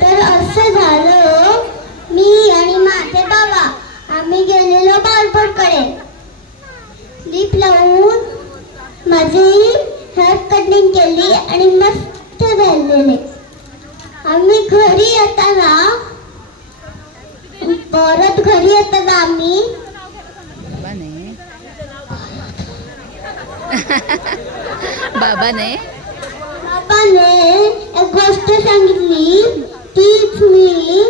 तर असं झालं, मी आणि माझे बाबा आम्ही गेलेलो बार्बरकडे. क्लिप लावून माझी हेअर कटिंग केली आणि मस्त झालेले. आम्ही घरी येताना आम्ही बाबाने एक गोष्ट सांगितली, तीच मी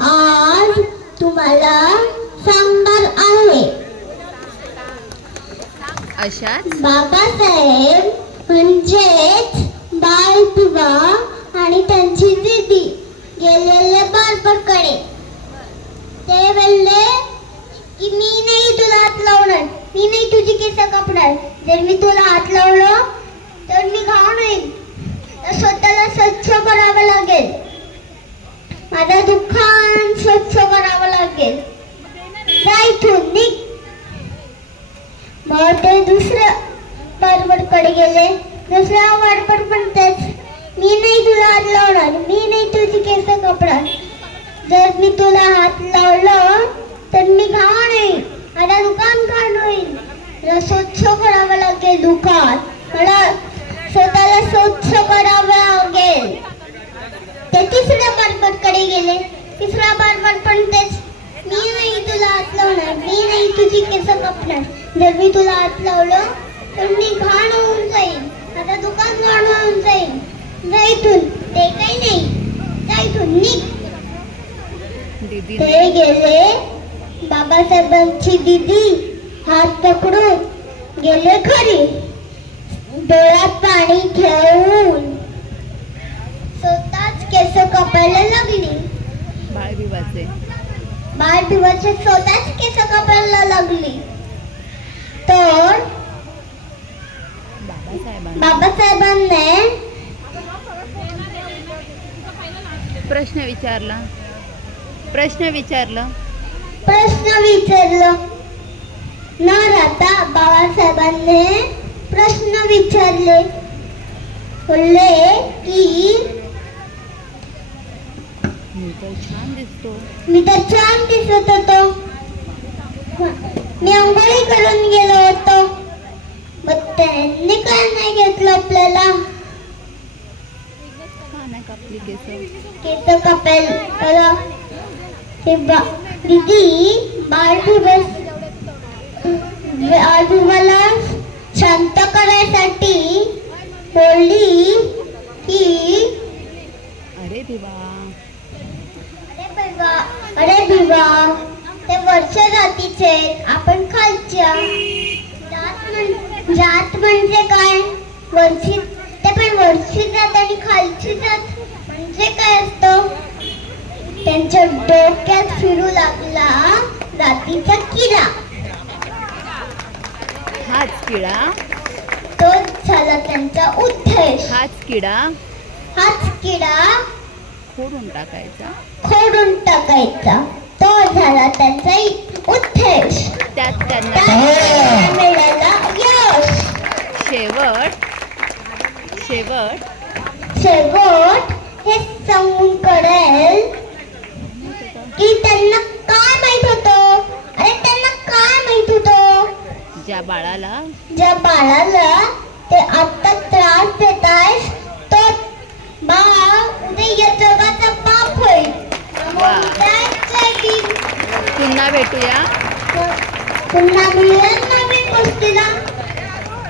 आज तुम्हाला सांगणार आहे. अशाच बाबासाहेब म्हणजेच बाळबिबा आणि त्यांची दीदी गेलेले बार्बरकडे. ते बोलले की मी नाही तुला हात लावणार, मी नाही तुझी केस कापणार. जर मी तुला हात लावलं तर मी घाण होईल, तर स्वतःला स्वच्छ करावं लागेल, माझं दुकान स्वच्छ करावं लागेल, जा इथून निघ. मग ते दुसऱ्या बार्बरकडे गेले. दुसरा बार्बर पण तेच, मी नाही तुला हात लावणार, मी नाही तुझी केस कापणार. जर मी तुला हात लावलं तर मी घाण होईल, माझं दुकान घाण होईल, मला स्वच्छ करावं लागेल दुकान, मला स्वतःला स्वच्छ करावं लागेल. ते तिसऱ्या बार्बरकडे गेले. तिसरा बार्बर पण तेच, मी नाही तुला हात लावणार, मी नाही तुझी केस कापणार. जर मी तुला हात लावलं तर मी घाण होऊन जाईल, माझं दुकान घाण होऊन जाईल, जा इथून. ते काही नाही, जा इथून निघ. ते गेले. बाबासाहेबांची दीदी हात पकडून गेले घरी. डोळ्यात पाणी ठेवून स्वतःच केस कापायला लागली. बाळबिबाचे स्वतःच केस कापायला लागली. तर बाबासाहेबांनी प्रश्न विचारला. न राहता बाबासाहेबांनी प्रश्न विचारले. बोलले की मी तर छान दिसत होतो, मी अंघोळी करून गेलो होतो, मग त्यांनी काय नाही घेतलं आपल्याला केस कापायला. दीदी बाळबिबाला शांत करायसाठी बोलली की अरे बिबा ते वरच्या जातीचे, आपण खालच्या. जात म्हणजे काय? वरची, ते पण वरची जात आणि खालची जात म्हणजे काय असतं? त्यांच्या डोक्यात फिरू लागला जातीचा किडा. हाच किडा, तोच झाला त्यांचा उद्देश. हाच किडा खोडून टाकायचा, तो झाला त्यांचा उद्देश. त्यात त्यांना मिळाला यश. शेवट हे सांगून कळेल की त्यांना काय माहित होतं. अरे त्यांना काय माहित होतं? ज्या बाळाला ते आता त्रास देत आहेस, तो बाळ उद्या या जगाचा बाप होईल. पुन्हा भेटूया नवीन गोष्टीला.